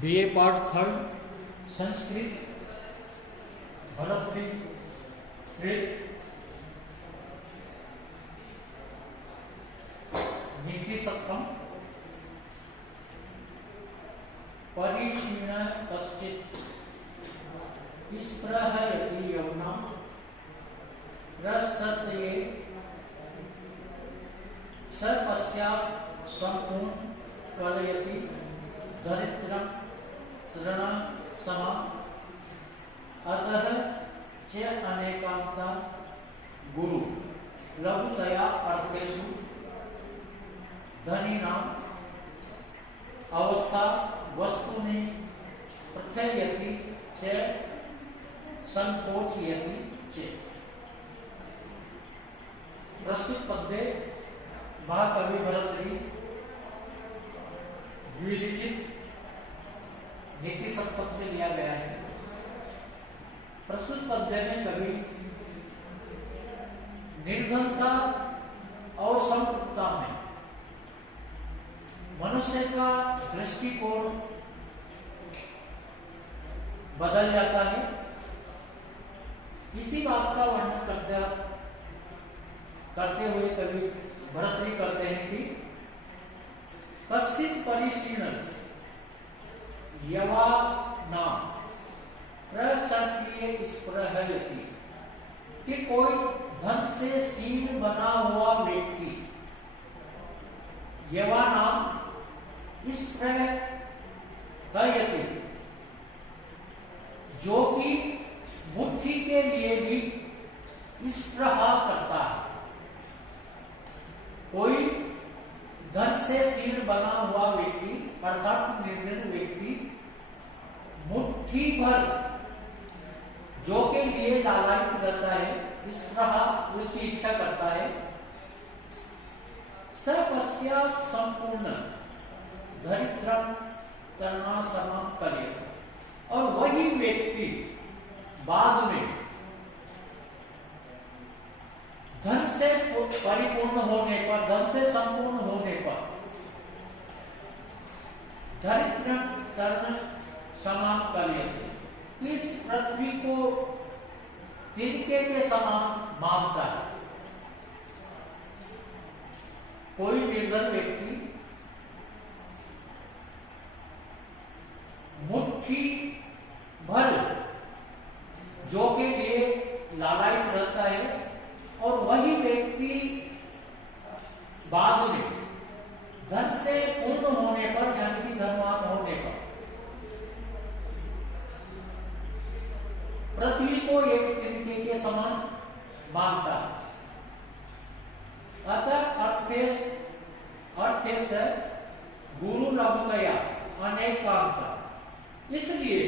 BA part third Sanskrit Bhartari नीति सप्तम परिशीर्ण कश्चित् स्पृहयति यौवनं रसतये स पश्चात् संपूर्ण कलयति दरिद्रं तृणं समम् अतः च अनेकान्ता गुरु लघुतया अर्थेषु धनिनाम् अवस्था वस्तुनि प्रथयति च संकोचयति च। प्रस्तुत पद्य महाकवि भरतरी विलिखित नीति सप्तम से लिया गया है। प्रस्तुत पद्य में कवि निर्धनता और संपन्नता में मनुष्य का दृष्टिकोण बदल जाता है, इसी बात का वर्णन करते हुए कवि भरतरी करते हैं कि कश्चित् परिशीर्ण यौवनं रसतये स्पृहयति कि कोई धन से क्षीण बना हुआ व्यक्ति यौवनं स्पृहयति जो कि बुद्धि के लिए भी स्पृहा करता है। कोई धन से क्षीण बना हुआ व्यक्ति अर्थात निर्धन व्यक्ति मुट्ठी भर जो के लिए लालायित रहता है, स्पृहा उसकी इच्छा करता है, स पश्चात् संपूर्ण दरिद्रं तृणं समम् कलयति और वही व्यक्ति बाद में धन से परिपूर्ण होने पर, धन से संपूर्ण होने पर दरिद्रं तृणं समम् कलयति, इस पृथ्वी को तिनके के समान मानता है। कोई निर्धन व्यक्ति मुट्ठी भर जो के लिए लालायित रहता है और वही व्यक्ति बाद में धन से पूर्ण होने पर यानी कि धनवान होने पर पृथ्वी को एक तिनके के समान मानता है। अतः अर्थे से गुरु लघुतया अनेकांता, इसलिए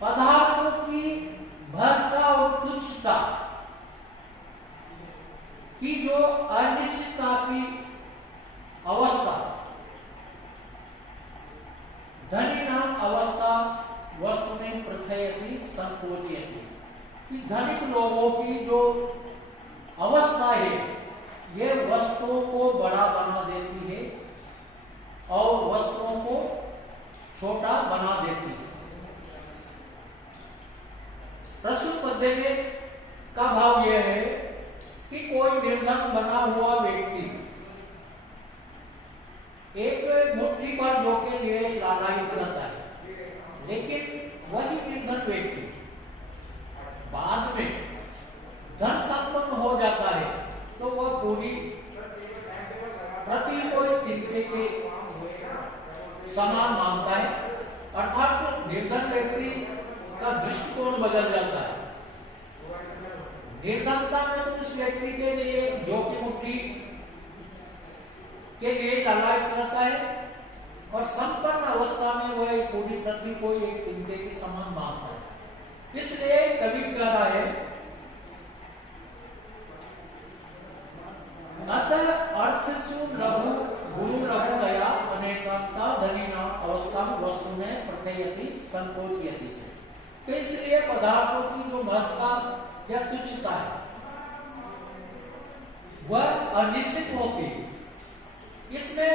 पदार्थों की भरता और तुच्छता की जो अनिश्चितता की अवस्था, धनी नाम अवस्था वस्तु में प्रथयति संकोचयति, कि धनिक लोगों की जो अवस्था है ये वस्तुओं को बड़ा बना देती है और वस्तुओं को छोटा बना देती है। प्रस्तुत पद्य में का भाव यह है कि कोई निर्धन बना हुआ व्यक्ति एक मुट्ठी पर जो के लिए लालायित रहता है, लेकिन वही निर्धन व्यक्ति बाद में धन संपन्न हो जाता है तो वह पूरी पृथ्वी को तिनके के समान मानता है, अर्थात निर्धन व्यक्ति का दृष्टिकोण बदल जाता है। निर्धनता में तो उस व्यक्ति के लिए जो की मुट्ठी के लिए लालायित रहता है और संपन्न अवस्था में वह पूरी पृथ्वी को एक तिनके के समान मानता है। इसलिए कवि कह रहा है अतः अर्थसु लघु गुरु लघुतया अनेकांता धनिनां अवस्था वस्तु में प्रथयति संकोचयति, तो इसलिए पदार्थों की जो महत्ता या तुच्छता है वह अनिश्चित होती है। इसमें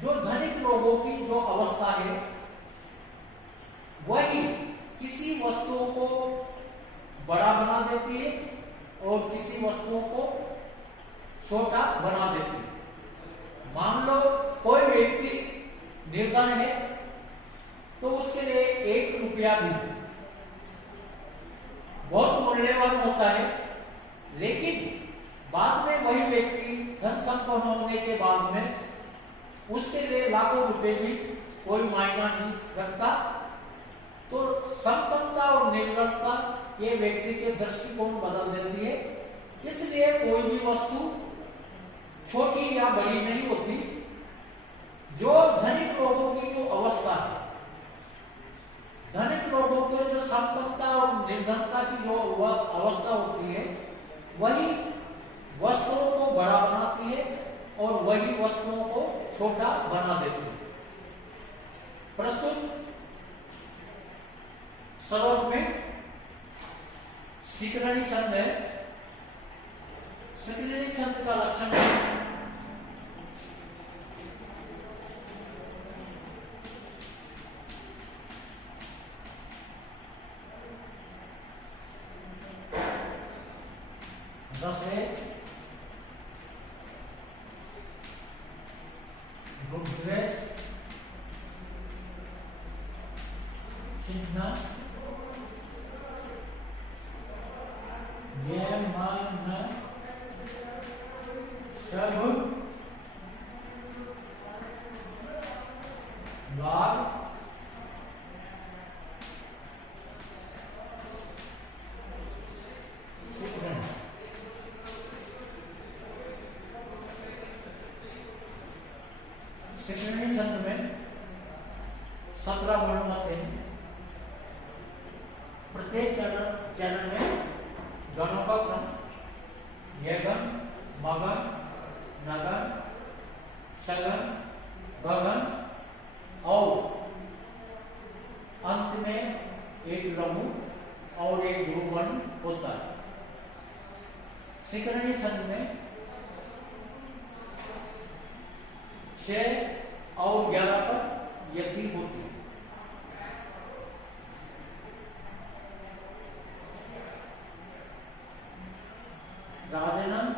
जो धनिक लोगों की जो अवस्था है वही किसी वस्तुओं को बड़ा बना देती है और किसी वस्तुओं को छोटा बना देती है। मान लो कोई व्यक्ति निर्धन है तो उसके लिए 1 रुपया भी बहुत मूल्यवान होता है, लेकिन बाद में वही व्यक्ति धन संपन्न होने के बाद में उसके लिए लाखों रुपए भी कोई मायना नहीं रखता। तो संपन्नता और निर्धनता ये व्यक्ति के दृष्टिकोण बदल देती है। इसलिए कोई भी वस्तु छोटी या बड़ी नहीं होती। जो धनिक लोगों की जो अवस्था है, धनिक लोगों के जो संपन्नता और निर्धनता की जो अवस्था होती है, वही वस्तुओं को बड़ा बनाती है और वही वस्तुओं को छोटा बना देती है। प्रस्तुत श्लोक में शिखरणी छंद है। शिखरणी छंद का लक्षण है दसे गुड्रेस चिन्ह ये मान सब लाल शिखरणी छंद में 17 वर्ण होते हैं। प्रत्येक चरण में गणों का क्रम यगन, मगन, नगन, शगन, भगन और अंत में एक लघु और एक गुरुवर्ण होता है। शिखरणी छंद में 6 और 11 पर यति होती है। राजनन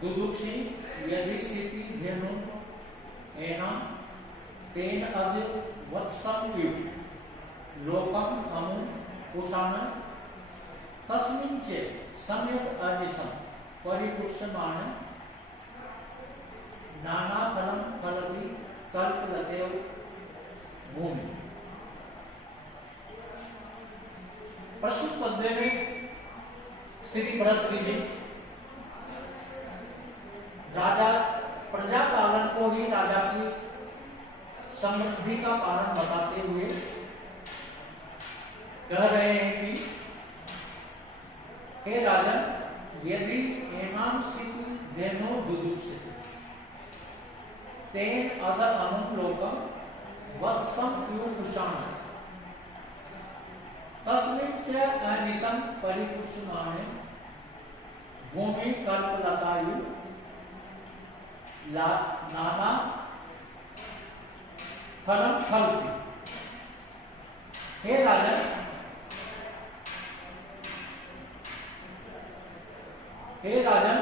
दुदुक्षी यदि स्थिति धेनु एनम तेन अज वत्सम यु लोकम अमु कुशान तस्मिन् च सम्यक् अनिशम परिपुष्यमाण नाना फलम फलति कल्पलते भूमि। प्रस्तुत पद्य में श्री भरत जी राजा प्रजा पालन को ही राजा की समृद्धि का कारण बताते हुए कह रहे हैं कि हे राजन, यदि एनाम स्थिति धेनु दुदुक्षते तेन अद अनुलोकम वत्सम युषाण तस्मिन् च अनिशं परिपुष्यमाणे भूमि कल्पलतायु नाना फलम फलति। हे राजन, हे राजन,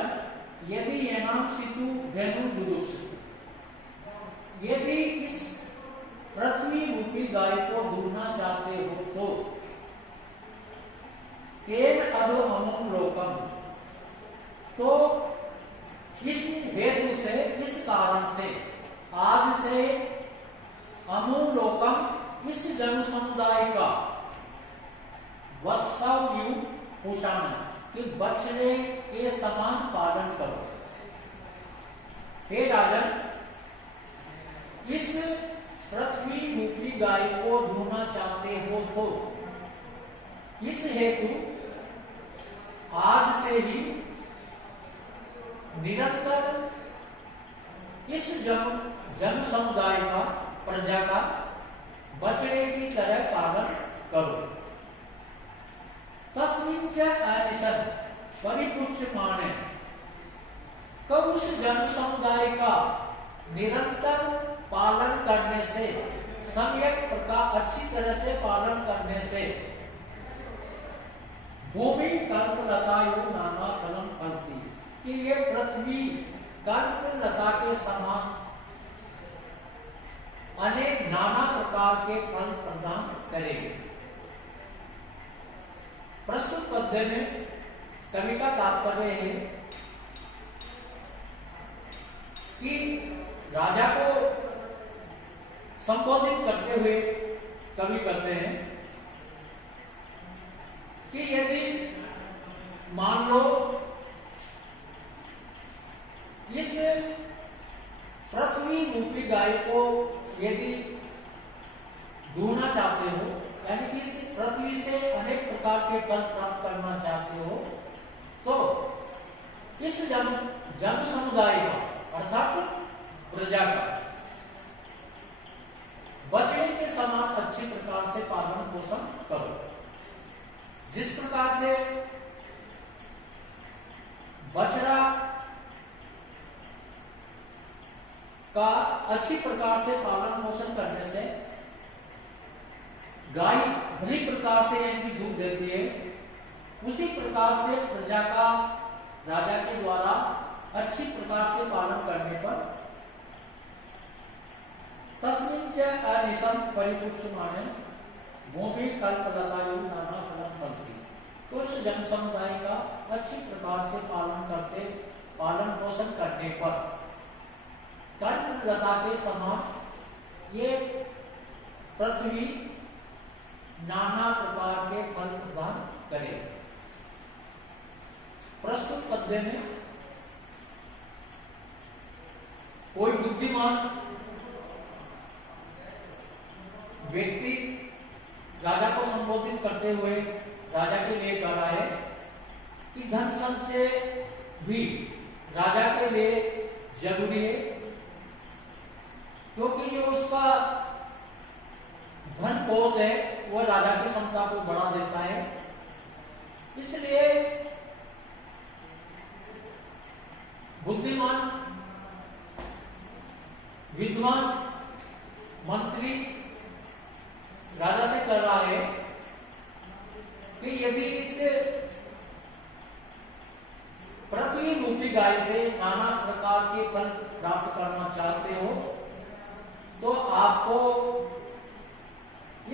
यदि एनाम स्थिति धेनु दुदुक्षते, यदि इस पृथ्वी रूपी गाय को ढूंढना चाहते हो तो तेन अदो अमुम लोकम, तो इस हेतु से, इस कारण से आज से अमूल लोकम इस जन समुदाय का वत्सव्यु पोषण कि बछड़े के समान पालन करो। हे राजन, इस पृथ्वी रूपी गाय को ढूंढना चाहते हो तो इस हेतु आज से ही निरंतर इस जन समुदाय का, प्रजा का बछड़े की तरह पालन करो। तस्मिन् च अनिशं परिपुष्यमाणे, कब उस जन समुदाय का निरंतर पालन करने से सम्यक प्रकार अच्छी तरह से पालन करने से भूमि कल्प लतायु नाना फलम फलती, कि ये पृथ्वी कल्प लता के समान अनेक नाना प्रकार के फल प्रदान करेगी। प्रस्तुत पद्य में कवि का तात्पर्य है कि राजा को संबोधित करते हुए कवि कहते हैं कि यदि मान लो इस पृथ्वी रूपी गाय को यदि दूहना चाहते हो, यानी कि इस पृथ्वी से अनेक प्रकार के फल प्राप्त करना चाहते हो, तो इस जन समुदाय का अर्थात प्रजा का बछड़े के समान अच्छी प्रकार से पालन पोषण करो। जिस प्रकार से बछड़ा का अच्छी प्रकार से पालन पोषण करने से गाय भली प्रकार से यानी दूध देती है, उसी प्रकार से प्रजा का राजा के द्वारा अच्छी प्रकार से पालन करने पर तस्मिन् च अनिशं परिपुष्यमाणे भूमि कल्पलतायु नाना फलं फलती। तो उस जन समुदाय का अच्छी प्रकार से पालन पोषण करने पर कल्पलता के समान ये पृथ्वी नाना प्रकार के फल प्रदान करे। प्रस्तुत पद्य में कोई बुद्धिमान व्यक्ति राजा को संबोधित करते हुए राजा के लिए कह रहा है कि धन संचय भी राजा के लिए जरूरी है, क्योंकि जो उसका धन कोष है वह राजा की क्षमता को बढ़ा देता है। इसलिए बुद्धिमान विद्वान मंत्री राजा से कर रहा है कि यदि इस पृथ्वी रूपी गाय से नाना प्रकार के फल प्राप्त करना चाहते हो, तो आपको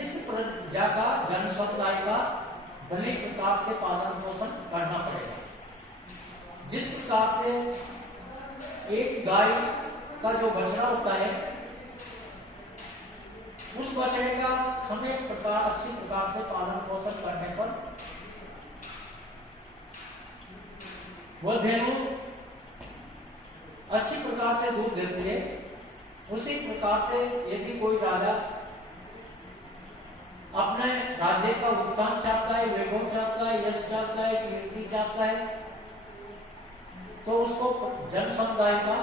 इस प्रजा का जन समुदाय का भली प्रकार से पालन पोषण करना पड़ेगा। जिस प्रकार से एक गाय का जो बछड़ा होता है, उस बछड़े का समय प्रकार अच्छी प्रकार से पालन पोषण करने पर वह धेनु अच्छी प्रकार से दूध देती है। उसी प्रकार से यदि कोई राजा अपने राज्य का उत्थान चाहता है, वैभव चाहता है, यश चाहता है, कीर्ति चाहता है, तो उसको जन समुदाय का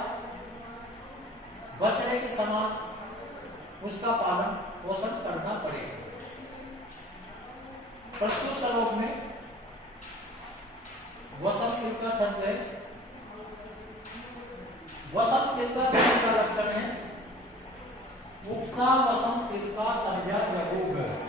बछड़े के समान उसका पालन पोषण करना पड़ेगा। प्रस्तुत श्लोक में वसंत का छंद है। वसंत का छंद का लक्षण है उक्ता वसंत का तर्जा रघुग।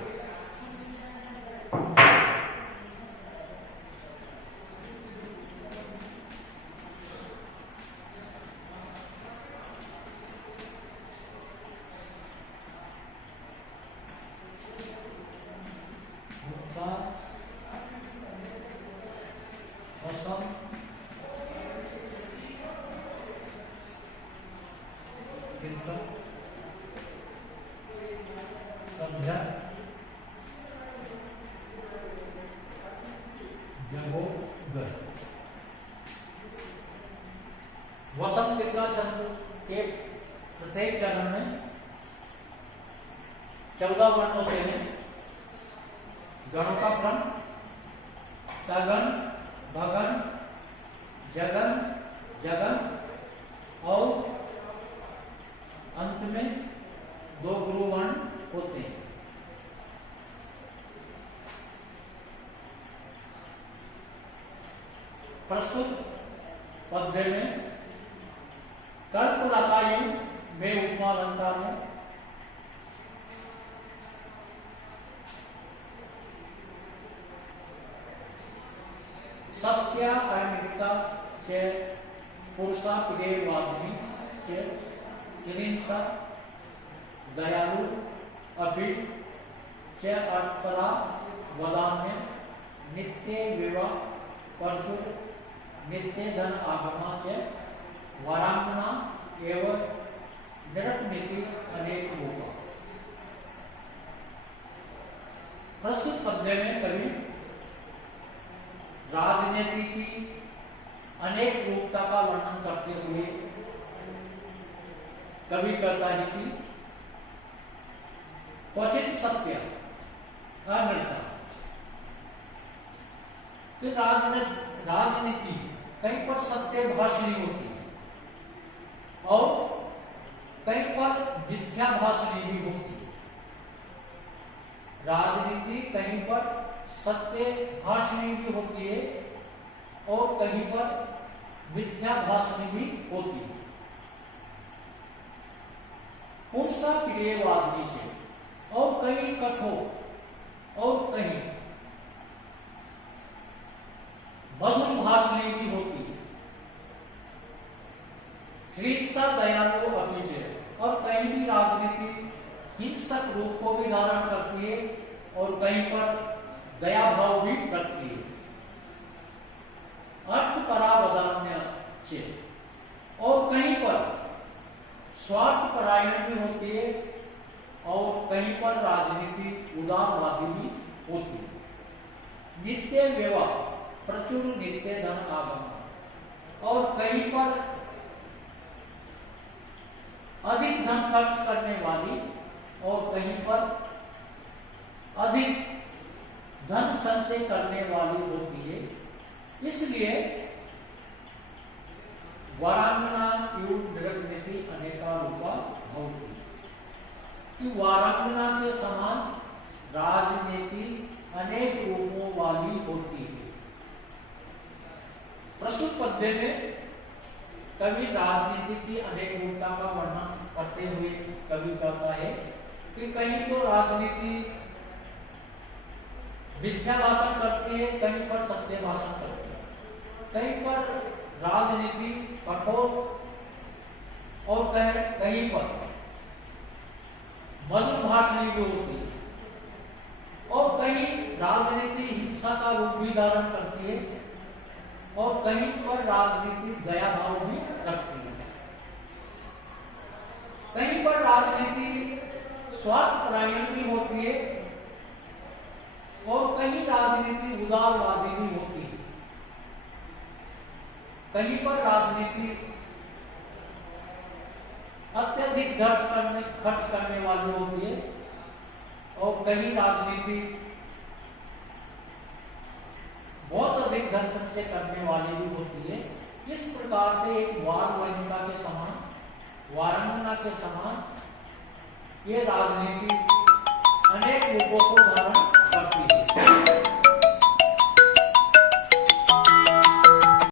वसंत का छंद के प्रत्येक चरण में 14 वर्ण होते हैं। गणों का क्रम तगन, भगन, जगन, जगन और अंत में 2 गुरु वर्ण होते हैं। प्रस्तुत पद्य में कल्पलतायु में उपमा अलंकार है। सत्य अनित्य चे पुरुषा प्रियवादिनी चे हिंसा दयालु अभि चे अर्थपरा वदान्य नित्य विवाह परशुर नित्य धन आगमा चे वरांगना एवं निरपनीति अनेक रूप। प्रस्तुत पद्य में कवि राजनीति की अनेक रूपता का वर्णन करते हुए कवि कहता है कि क्वचित सत्य अनृता कि राजनीति कहीं पर सत्य भाषणी होती है और कहीं पर मिथ्या भाषणी भी होती है। राजनीति कहीं पर सत्य भाषणी भी होती है और कहीं पर मिथ्या भाषणी भी होती है। पुरुषा प्रियवादिनी चे और कहीं कठोर और कहीं मधुर भाषणी भी होती है। हिंसा दयालु अभिजय और कहीं भी राजनीति हिंसक रूप को भी धारण करती है और कहीं पर दया भाव भी करती है। अर्थ परावधान्य चे और कहीं पर स्वार्थ परायण भी होती है और कहीं पर राजनीति उदारवादी भी होती है। नित्य विवाह प्रचुर नित्य धन आगमन और कहीं पर अधिक धन खर्च करने वाली और कहीं पर अधिक धन संचय करने वाली होती है। इसलिए वारांगना निरपनीति अनेका रूपा भवति कि वारांगना के समान राजनीति अनेक रूपों वाली होती है। प्रस्तुत पद्य में कवि राजनीति की अनेक रूपता का वर्णन करते हुए कवि कहता है कि कहीं तो राजनीति मिथ्या भाषण करती है, कहीं पर सत्य भाषण करती है, कहीं पर राजनीति कठोर और कहीं पर मधुर भाषणी भी होती है और कहीं राजनीति हिंसा का रूप भी धारण करती है और कहीं पर राजनीति दया भाव भी रखती है। कहीं पर राजनीति स्वार्थ परायण भी होती है और कहीं राजनीति उदारवादी भी होती है। कहीं पर राजनीति अत्यधिक खर्च करने वाली होती है और कहीं राजनीति बहुत अधिक धन संचय करने वाली भी होती है। इस प्रकार से एक वार वनिता के समान, वारांगना के समान ये राजनीति अनेक रूपों को धारण